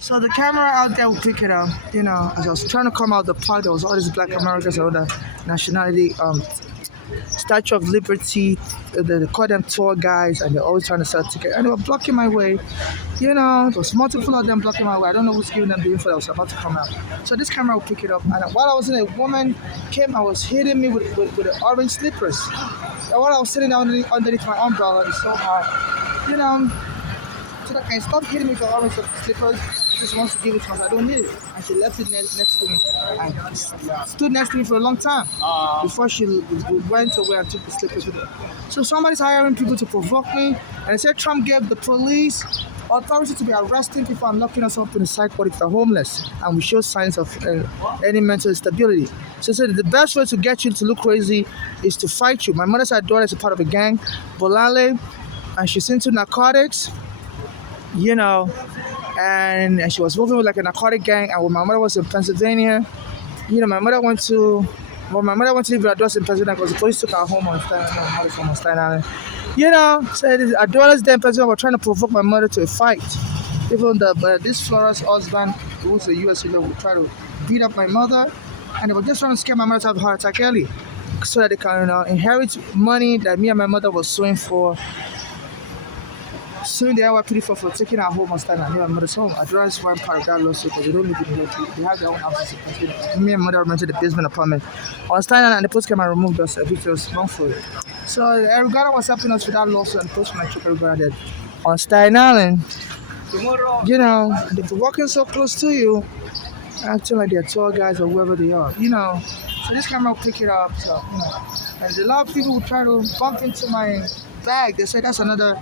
So the camera out there will pick it up. As I was trying to come out the park, there was all these black Americans and other nationality, Statue of Liberty. They call them tour guys, and they're always trying to sell tickets, and they were blocking my way. There was multiple of them blocking my way. I don't know who's giving them the info that was about to come out. So this camera will pick it up, and while I was in, a woman came and was hitting me with the orange slippers. And while I was sitting down underneath my umbrella, it's so hot. So that can stop hitting me with the orange slippers. She just wants to give it to us. I don't need it. And she left it next to me. And stood next to me for a long time before she went away and took the slippers with her. So somebody's hiring people to provoke me. And they said Trump gave the police authority to be arresting people and locking us up in the psych ward if they're homeless. And we show signs of any mental instability. So they said the best way to get you to look crazy is to fight you. My mother's daughter is a part of a gang, Bolale, and she's into narcotics. And she was moving with like a narcotic gang. And when my mother was in Pennsylvania, my mother went to leave her address in Pennsylvania because the police took her home on Staten Island. So our daughters there in Pennsylvania were trying to provoke my mother to a fight. Even this Flora's husband, who's a U.S. citizen, would try to beat up my mother, and they were just trying to scare my mother to have a heart attack early, so that they can inherit money that me and my mother was suing for. Soon the NYPD for taking our home on Staten Island, my mother's home. I just one part of that lawsuit because they don't live in the hotel. They have their own houses. Me and mother rented the basement apartment on Staten Island, and the police came and removed us, evicted us wrongfully. So Erugana was helping us with that lawsuit, and the police took Erugana dead on Staten Island. They're walking so close to you, acting like they're tour guys or whoever they are. So this camera will pick it up. So and a lot of people will try to bump into my bag. They say that's another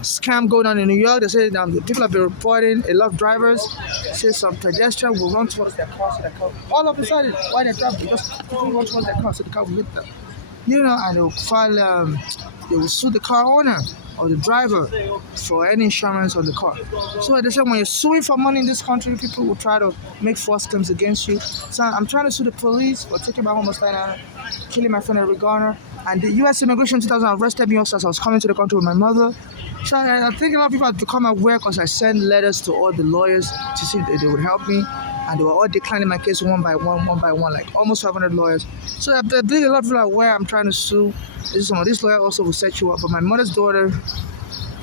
scam going on in New York. They say the people have been reporting a lot of drivers say some pedestrian will run towards their car, so their car all of a sudden while they're driving, just people run towards their car, so the car will hit them. And they will sue the car owner or the driver for any insurance on the car. So they say when you're suing for money in this country, people will try to make false claims against you. So I'm trying to sue the police for taking my home on Staten Island, killing my friend Eric Garner. And the U.S. Immigration 2000 arrested me also as I was coming to the country with my mother. So I think a lot of people have become aware because I sent letters to all the lawyers to see if they would help me. And they were all declining my case one by one, like almost 500 lawyers. So I believe a lot of people are aware I'm trying to sue. Some of these lawyers also will set you up. But my mother's daughter,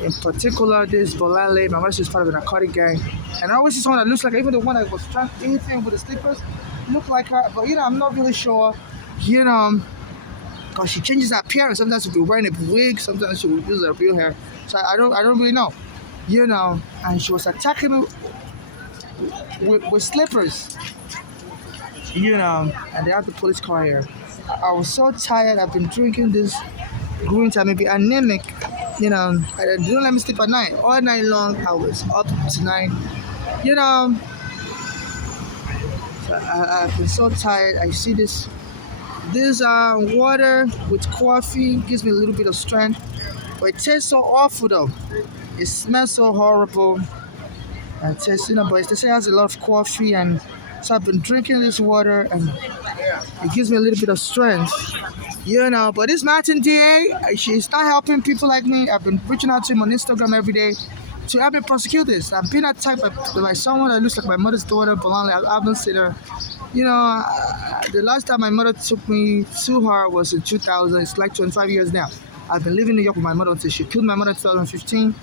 in particular, this Bolale, my mother is part of a narcotic gang. And I always see someone that looks like her, even the one that was trying to hit him with the slippers, look like her. But I'm not really sure, because she changes her appearance. Sometimes she'll be wearing a wig, sometimes she will use her real hair. So I don't really know. And she was attacking me with slippers. And they have the police car here. I was so tired. I've been drinking this green tea. I may be anemic. They don't let me sleep at night. All night long, I was up tonight. So I've been so tired. I see this water with coffee gives me a little bit of strength, but it tastes so awful though. It smells so horrible. And it tastes, but they say it has a lot of coffee, and so I've been drinking this water, and it gives me a little bit of strength. But this Martin DA, she's not helping people like me. I've been reaching out to him on Instagram every day to help me prosecute this. I've been attacked by someone that looks like my mother's daughter, Bolale. I haven't seen her. The last time my mother took me to her was in 2000. It's like 25 years now. I've been living in New York with my mother until she killed my mother in 2015.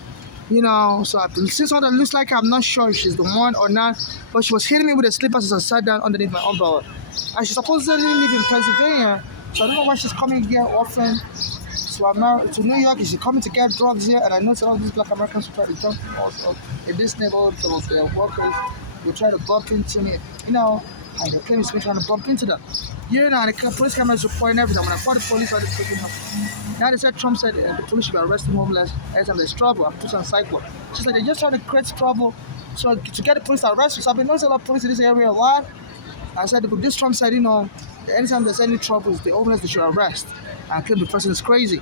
So I've been seeing someone that looks like her. I'm not sure if she's the one or not, but she was hitting me with the slippers as I sat down underneath my umbrella. And she supposedly lives in Pennsylvania, so I don't know why she's coming here often. So I'm now to New York. She's coming to get drugs here, and I know all these black Americans who try to jump also in this neighborhood. Some of their workers will try to bump into me, and the police been trying to bump into them. And the police cameras reporting everything. When I called the police, I didn't take them. Now they said Trump said the police should be arresting homeless anytime there's trouble. I'm put on psych ward. She's like they're just trying to create trouble, so to get the police to arrest you. So I've been noticing a lot of police in this area a lot. I said, but this Trump said, anytime there's any trouble, the homeless they should arrest. And claim the person is crazy.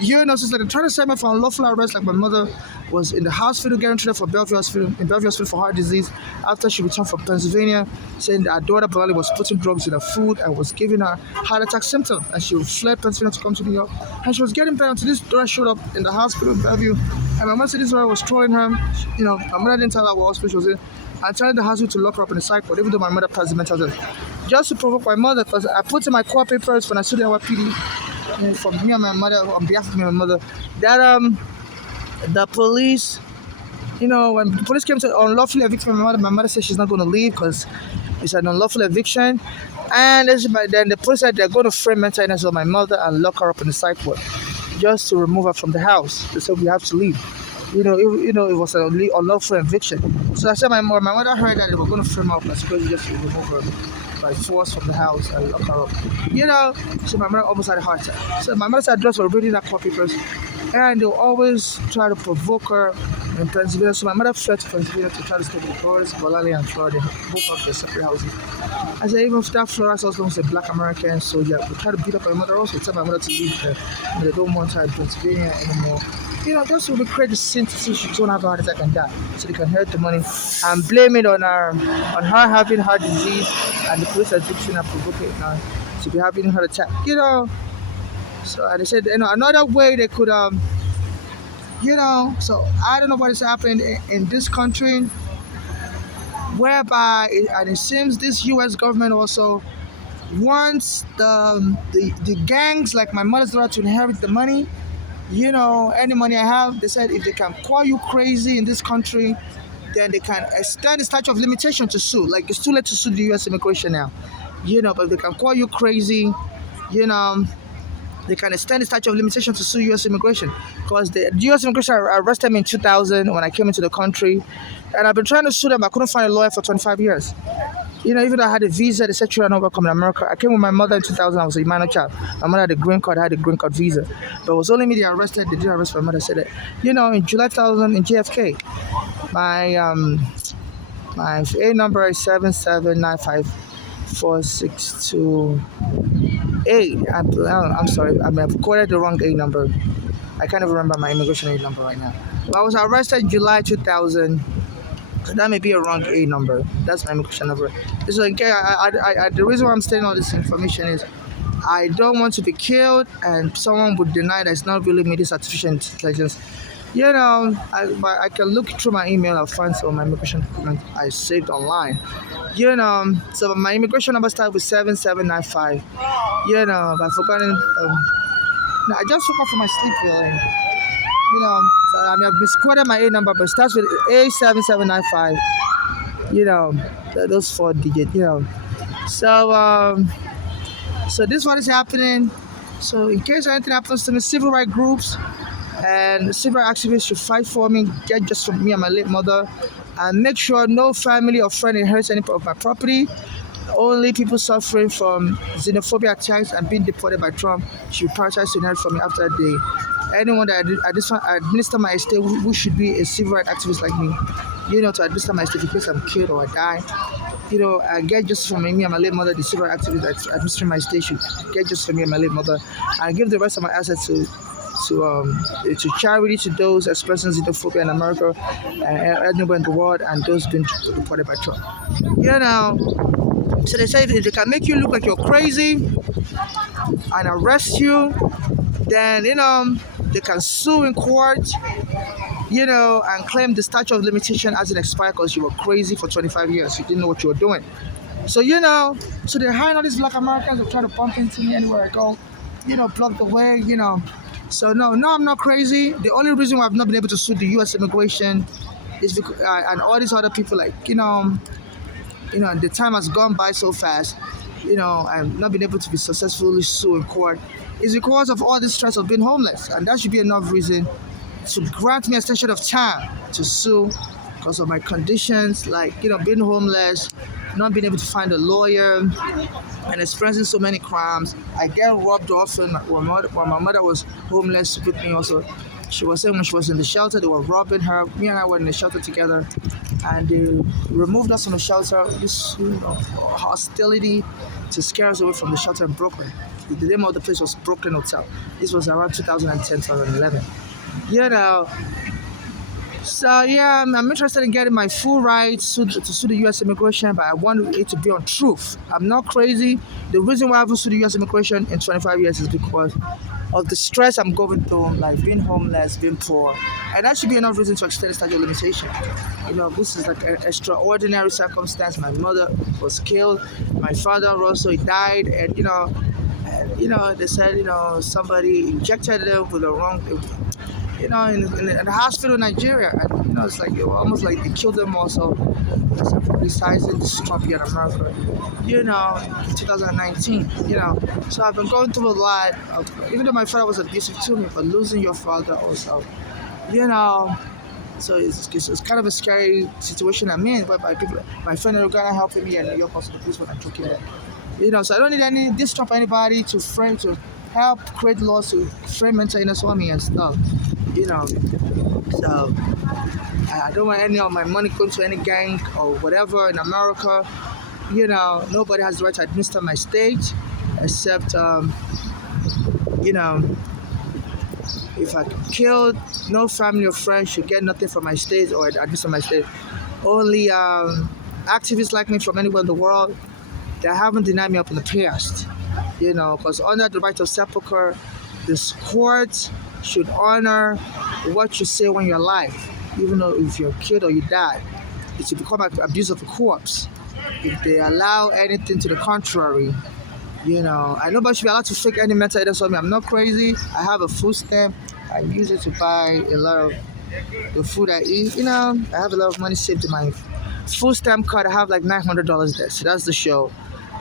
So it's like they're trying to send me for unlawful arrest. Like my mother was in the hospital getting treated for Bellevue Hospital for heart disease after she returned from Pennsylvania, saying that her daughter Bolale was putting drugs in her food and was giving her heart attack symptoms. And she fled Pennsylvania to come to New York. And she was getting better until this daughter showed up in the hospital in Bellevue. And my mother said this daughter was trolling her. My mother didn't tell her what hospital she was in. and telling the hospital to lock her up in the psych ward, even though my mother passed the mental health. Just to provoke my mother, because I put in my court papers when I sued the NYPD from me and my mother, on behalf of me and my mother, that the police, when the police came to unlawfully evict my mother said she's not going to leave because it's an unlawful eviction. And then the police said they're going to frame mental illness of my mother and lock her up in the psych ward just to remove her from the house. They said we have to leave. It was an unlawful eviction. So I said my mother heard that they were going to frame her up and supposed just to remove her by force from the house and lock her up. So my mother almost had a heart attack. So my mother's address were reading that court papers, and they always try to provoke her in Pennsylvania. So my mother fled to Pennsylvania to try to stay with the boys, Bolali and Florida, both of their separate houses. I said, even if that Florence also was a black American soldier, we try to beat up my mother also, tell my mother to leave there. And they don't want her in Pennsylvania anymore. Just to create the scene to see she's going to have a heart attack and die. So they can hurt the money and blame it on her having heart disease, and the police addiction and provoking her to be having a heart attack. So and they said, another way they could, so I don't know what is happening in this country, whereby, and it seems this U.S. government also wants the gangs like my mother's daughter to inherit the money. Any money I have, they said if they can call you crazy in this country, then they can extend the statute of limitation to sue. Like, it's too late to sue the U.S. immigration now. But if they can call you crazy, they can extend the statute of limitation to sue U.S. immigration. Because the U.S. immigration arrested me in 2000 when I came into the country. And I've been trying to sue them. I couldn't find a lawyer for 25 years. Even though I had a visa, they said, "You're not welcome in America." I came with my mother in 2000. I was a minor child. My mother had a green card. I had a green card visa. But it was only me they arrested. They didn't arrest my mother. Said that, in July 2000 in JFK, my A number is 7795462. I'm sorry. I've quoted the wrong A number. I can't even remember my immigration A number right now. But I was arrested in July 2000. So that may be a wrong A number. That's my immigration number. So the reason why I'm stating all this information is I don't want to be killed and someone would deny that it's not really me, this artificial intelligence. I can look through my email. I'll find some of my immigration documents I saved online. So my immigration number starts with 7795. But I've forgotten. I just woke up from my sleep feeling. So I've misquoted my A number, but it starts with A7795. Those 4 digits. So this is what is happening. So in case anything happens to me, civil rights groups and civil rights activists should fight for me, get just from me and my late mother, and make sure no family or friend inherits any of my property. Only people suffering from xenophobia attacks and being deported by Trump should prioritize to inherit from me after that day. Anyone that administer my estate who should be a civil rights activist like me, to administer my estate in case I'm killed or I die. I get justice from me and my late mother, the civil rights activist that administering my estate should get justice from me and my late mother, and give the rest of my assets to charity to those expressing xenophobia in America and anywhere in the world, and those being deported by Trump. So they say if they can make you look like you're crazy and arrest you, then they can sue in court, and claim the statute of limitation hasn't expired because you were crazy for 25 years. You didn't know what you were doing. So, so they're hiring all these black Americans to try to bump into me anywhere I go, block the way, So, no, I'm not crazy. The only reason why I've not been able to sue the U.S. immigration is because, and all these other people, like, the time has gone by so fast, I've not been able to be successfully sued in court, is because of all this stress of being homeless. And that should be enough reason to grant me extension of time to sue because of my conditions, like, being homeless, not being able to find a lawyer, and experiencing so many crimes. I get robbed often. When my mother was homeless with me also, she was saying when she was in the shelter, they were robbing her. Me and I were in the shelter together, and they removed us from the shelter. This hostility to scare us away from the shelter in Brooklyn. The name of the place was Brooklyn Hotel. This was around 2010, 2011. So yeah, I'm interested in getting my full rights to sue the U.S. immigration, but I want it to be on truth. I'm not crazy. The reason why I haven't sued the U.S. immigration in 25 years is because of the stress I'm going through, like being homeless, being poor. And that should be enough reason to extend the statute of limitation. This is like an extraordinary circumstance. My mother was killed, my father also died, and they said, somebody injected them with the wrong, in the hospital in Nigeria. And, it's like, almost like they killed them also. That's publicizing this Trump here in America, in 2019, So I've been going through a lot even though my father was abusive to me, but losing your father also, you know. So it's kind of a scary situation I'm in, but my friend are gonna helping me, and New York also the police when I'm talking about. So I don't need any distrust anybody to frame to help create laws to frame mental illness for me and stuff. You know. So I don't want any of my money going to any gang or whatever in America. Nobody has the right to administer my state except you know, if I killed, no family or friends should get nothing from my state or administer my state. Only activists like me from anywhere in the world that haven't denied me up in the past. Because under the right of sepulchre, this court should honor what you say when you're alive, even though if you're killed or you die. It should become an abuse of a corpse. If they allow anything to the contrary, and nobody should be allowed to fake any mental illness on me. I'm not crazy. I have a food stamp. I use it to buy a lot of the food I eat. I have a lot of money saved in my food stamp card. I have like $900 there. So that's the show.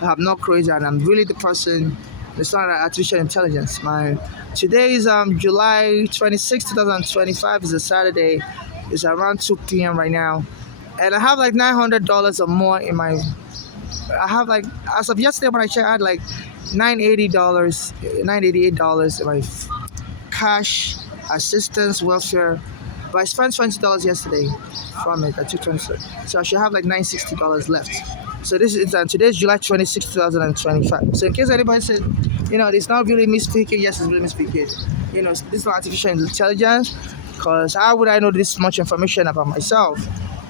I'm not crazy, and I'm really the person. It's not artificial intelligence. Today is July 26, 2025. It's a Saturday. It's around 2 p.m. right now, and I have like $900 or more in my. I have like, as of yesterday when I checked, I had like $988 in my cash assistance welfare. But I spent $20 yesterday from it. I took 20, so I should have like $960 left. So this is today's July 26, 2025. So in case anybody said, it's not really me speaking, yes, it's really me speaking. This is not artificial intelligence, because how would I know this much information about myself?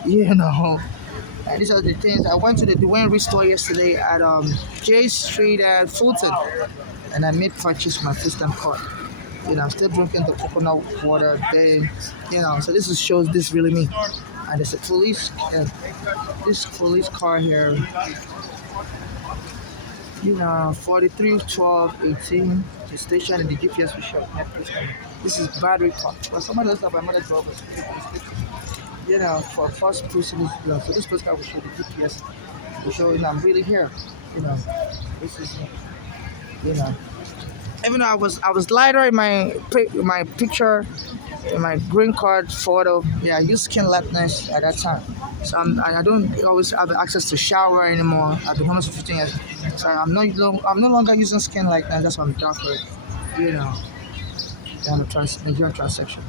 And these are the things. I went to the Dwayne Reed store yesterday at J Street at Fulton, and I made purchase my first time card. I'm still drinking the coconut water. So this shows this really me. And there's a police, this police car here. 431218, the station and the GPS we shop. This is battery park. Well, somebody else have my mother drove us. For first person, so this postcard will show the GPS. Will show I'm really here. This is, even though I was lighter in my picture, in my green card photo. Yeah, I used skin likeness at that time. So I don't always have access to shower anymore. I've been homeless for 15 years. So I'm no longer using skin likeness. That's why I'm darker. Down the Nigerian transaction.